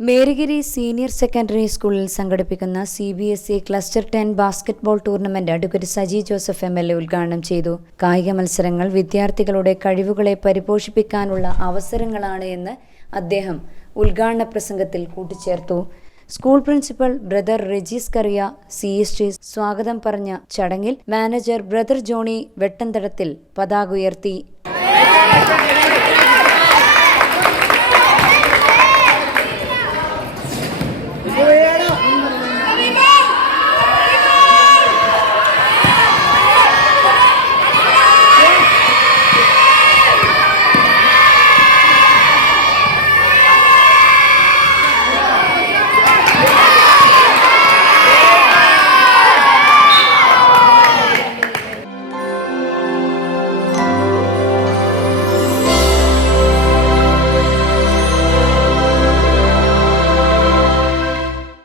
Marygiri senior secondary സ്കൂളിൽ സംഘടിപ്പിക്കുന്ന C B S E cluster ten basketball tournament advocate Saji Joseph M L A ഉദ്ഘാടനം ചെയ്തു. കായിക മത്സരങ്ങൾ വിദ്യാർത്ഥികളുടെ കഴിവുകളെ പരിപോഷിപ്പിക്കാനുള്ള അവസരങ്ങളാണ് എന്ന് അദ്ദേഹം ഉദ്ഘാടന പ്രസംഗത്തിൽ കൂട്ടിച്ചേർത്തു. സ്കൂൾ പ്രിൻസിപ്പൽ ബ്രദർ റെജീസ് കറിയ സി എസ് ടി സ്വാഗതം പറഞ്ഞ ചടങ്ങിൽ മാനേജർ ബ്രദർ ജോണി വെട്ടന്തടത്തിൽ പതാക ഉയർത്തി.